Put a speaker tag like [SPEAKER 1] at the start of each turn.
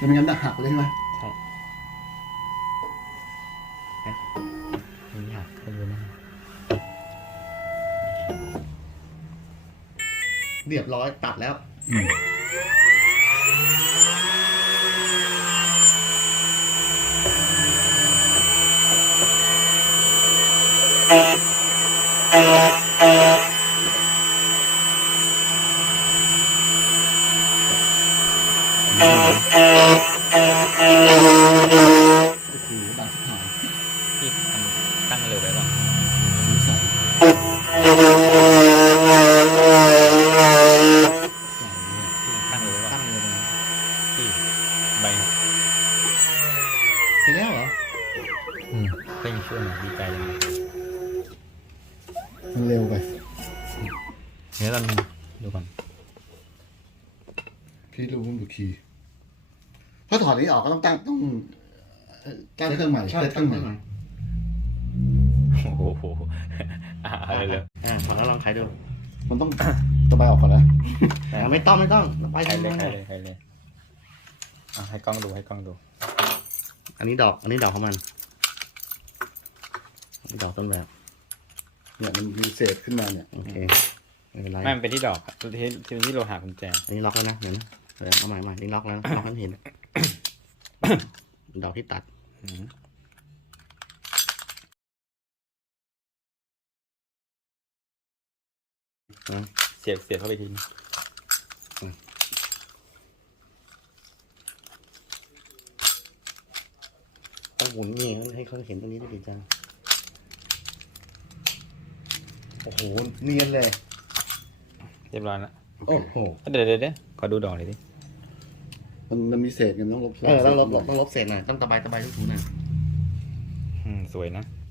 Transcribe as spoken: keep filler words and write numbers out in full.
[SPEAKER 1] จะไม่งั้นจะหักเลยใช่ไหม
[SPEAKER 2] ใช่นี่หักให้ดูนะ
[SPEAKER 1] เรียบร้อยตัดแล้ว
[SPEAKER 2] อืม
[SPEAKER 1] โอ้โหดังที่หาย
[SPEAKER 2] ที่ทำตั้งเร็วไปป่ะ
[SPEAKER 1] มีสองใส่เนี่ย
[SPEAKER 2] ที่ตั้งเร็วไปป่ะ
[SPEAKER 1] ตั้งเลยนะ
[SPEAKER 2] ที่ใบ
[SPEAKER 1] เสร็จแล้วเหรอ
[SPEAKER 2] อืมก็ยังช่วยหน่อยดีใจเลย
[SPEAKER 1] มันเร็วไป
[SPEAKER 2] เดี๋ยวเราดูก่อน
[SPEAKER 1] พี่รู้มันอยู่คีย์เพราะถอดนี้ออกก็ต้องตั้งต้องเอ่อตั้งเครื่องใหม่
[SPEAKER 3] ใช่
[SPEAKER 1] เซตเครื่องใหม่
[SPEAKER 2] โอ้โหอ่าเอาเลยเลย
[SPEAKER 3] อ่าขอแล้วลองใช้ดู
[SPEAKER 1] มันต้องระบายออกก่อนนะ
[SPEAKER 3] แต่ไม่ต้องไม่ต้องไป
[SPEAKER 2] ใคร
[SPEAKER 3] ทำ
[SPEAKER 2] เลย
[SPEAKER 3] ไม
[SPEAKER 2] ใครเลยใครเลยอ่ะให้กล้องดูให้กล้องดู
[SPEAKER 3] อันนี้ดอก อันนี้ดอกของมันอันนี้ดอกต้นแบบ
[SPEAKER 1] เนี่ยมันมีเศษขึ้นมาเนี่ย
[SPEAKER 3] โอเคไม่เป็นไร
[SPEAKER 2] ไม่มันเป็นที่ดอกอะที่ที่ที่โลหะกุญแจ
[SPEAKER 3] อันนี้ล็อกแล้วนะเดี๋ยวนะเดี๋ยวเอาใหม่ใหม่นี่ล็อกแล้วนะล็อกให้เห็น ดอกที่ตัด
[SPEAKER 2] อืม
[SPEAKER 3] นะ
[SPEAKER 2] เสียบเสียบเข้าไปทีนึง
[SPEAKER 3] ต้องหมุนนี่ให้เขาเห็นตรงนี้ได้ดีจัง
[SPEAKER 1] โอ้โหเนียนเลย
[SPEAKER 2] เรียบร้อยแล้ว
[SPEAKER 1] โอ้โห
[SPEAKER 2] เดี๋ยวเดี๋ยวเดี๋ยวขอดูดอกเลยดิ
[SPEAKER 1] มันมันมีเศษกันต้องลบ
[SPEAKER 3] เออต้องลบต้องลบเศษหน่อยต้องตะไบตะไบทุกถูหน่อย
[SPEAKER 2] อืมสวยนะ